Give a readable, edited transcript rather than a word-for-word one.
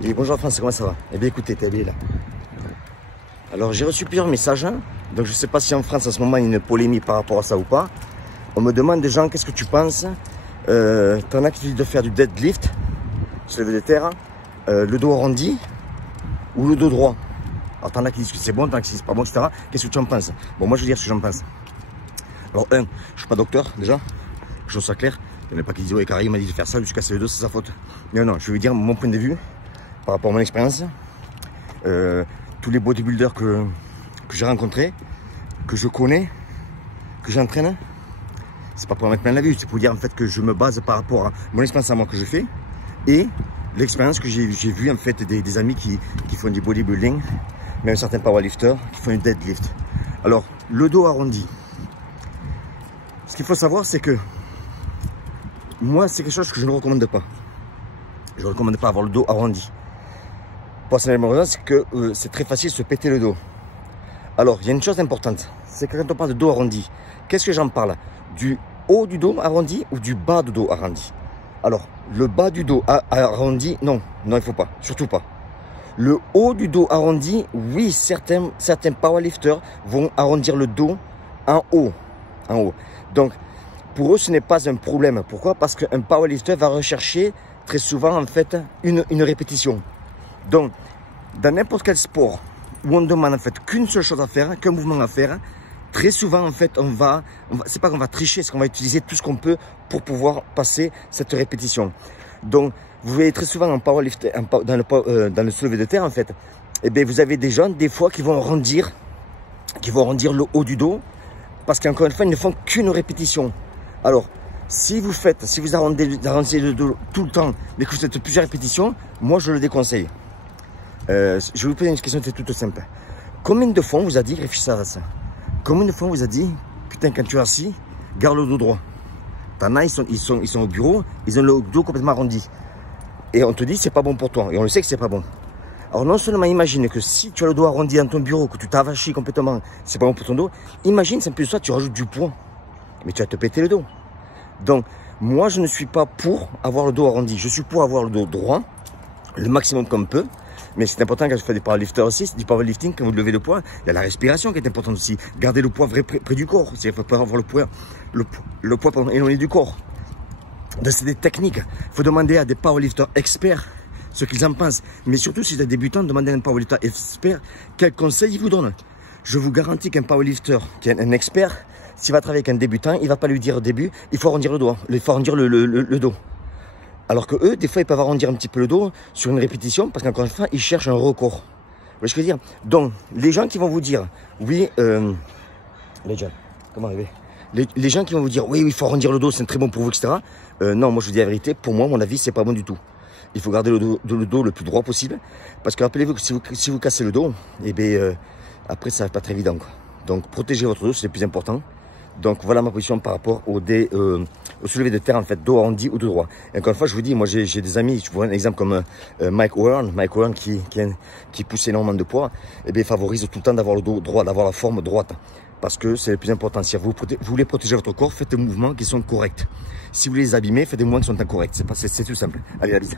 Et bonjour France, comment ça va? Eh bien écoutez, t'es allé là. Alors j'ai reçu plusieurs messages, hein. Donc je sais pas si en France en ce moment il y a une polémique par rapport à ça ou pas. On me demande des gens, qu'est-ce que tu penses? T'en as qui disent de faire du deadlift, soulevé de terre, le dos arrondi ou le dos droit. Alors t'en as qui disent que c'est bon, t'en as qui disent pas bon, etc. Qu'est-ce que tu en penses? Bon, moi je veux dire ce que j'en pense. Alors je suis pas docteur déjà, que je sois clair. Il n'y en a pas qui disent ouais, Karim m'a dit de faire ça, je suis cassé le dos, c'est sa faute. Non, non, je vais vous dire mon point de vue par rapport à mon expérience. Tous les bodybuilders que j'ai rencontrés, que je connais, que j'entraîne, c'est pas pour mettre plein la vue, c'est pour dire en fait que je me base par rapport à mon expérience à moi que je fais et l'expérience que j'ai vu en fait des amis qui font du bodybuilding, même certains powerlifters qui font du deadlift. Alors, le dos arrondi, ce qu'il faut savoir c'est que moi c'est quelque chose que je ne recommande pas. Je ne recommande pas avoir le dos arrondi. Personnellement, c'est que c'est très facile de se péter le dos. Alors, il y a une chose importante, c'est que quand on parle de dos arrondi, qu'est-ce que j'en parle? Du haut du dos arrondi ou du bas du dos arrondi? Alors, le bas du dos arrondi, non, non, il faut pas, surtout pas. Le haut du dos arrondi, oui, certains powerlifters vont arrondir le dos en haut, en haut. Donc, pour eux, ce n'est pas un problème. Pourquoi? Parce qu'un powerlifter va rechercher très souvent, en fait, une répétition. Donc, dans n'importe quel sport où on demande en fait qu'une seule chose à faire, qu'un mouvement à faire, très souvent en fait c'est pas qu'on va tricher, c'est qu'on va utiliser tout ce qu'on peut pour pouvoir passer cette répétition. Donc, vous voyez très souvent en powerlift, dans le soulevé de terre en fait, et bien vous avez des gens des fois qui vont arrondir le haut du dos parce qu'encore une fois ils ne font qu'une répétition. Alors, si vous arrondissez le dos tout le temps, mais que vous faites plusieurs répétitions, moi je le déconseille. Je vais vous poser une question toute simple. Combien de fois on vous a dit, réfléchissez à ça, combien de fois on vous a dit, putain, quand tu es assis, garde le dos droit. T'en as, ils sont au bureau, ils ont le dos complètement arrondi. Et on te dit, c'est pas bon pour toi. Et on le sait que c'est pas bon. Alors non seulement imagine que si tu as le dos arrondi dans ton bureau, que tu t'avachies complètement, c'est pas bon pour ton dos, imagine, c'est un peu ça, tu rajoutes du poids. Mais tu vas te péter le dos. Donc, moi, je ne suis pas pour avoir le dos arrondi. Je suis pour avoir le dos droit, le maximum qu'on peut. Mais c'est important quand je fais des powerlifters aussi, c'est du powerlifting, quand vous levez le poids, il y a la respiration qui est importante aussi. Garder le poids près du corps, il ne faut pas avoir le poids éloigné du corps. Donc c'est des techniques. Il faut demander à des powerlifters experts ce qu'ils en pensent. Mais surtout si vous êtes débutant, demandez à un powerlifter expert quel conseil il vous donne. Je vous garantis qu'un powerlifter qui est un expert, s'il va travailler avec un débutant, il ne va pas lui dire au début, il faut arrondir le doigt, il faut arrondir le dos. Alors que eux, des fois, ils peuvent arrondir un petit peu le dos sur une répétition parce qu'encore une fois, ils cherchent un record. Vous voyez ce que je veux dire? Donc, les gens qui vont vous dire, oui, les gens qui vont vous dire, oui, il faut arrondir le dos, c'est très bon pour vous, etc. Non, moi, je vous dis la vérité, pour moi, mon avis, c'est pas bon du tout. Il faut garder le dos le plus droit possible parce que rappelez-vous que si vous cassez le dos, eh bien, après, ça va pas très évident, quoi. Donc, protéger votre dos, c'est le plus important. Donc voilà ma position par rapport au soulevé de terre en fait, dos arrondi ou dos droit. Et encore une fois, je vous dis, moi j'ai des amis, je vous vois un exemple comme Mike Warren qui pousse énormément de poids, et bien il favorise tout le temps d'avoir le dos droit, d'avoir la forme droite. Parce que c'est le plus important. Si vous voulez protéger votre corps, faites des mouvements qui sont corrects. Si vous voulez les abîmer, faites des mouvements qui sont incorrects. C'est tout simple. Allez, la bise.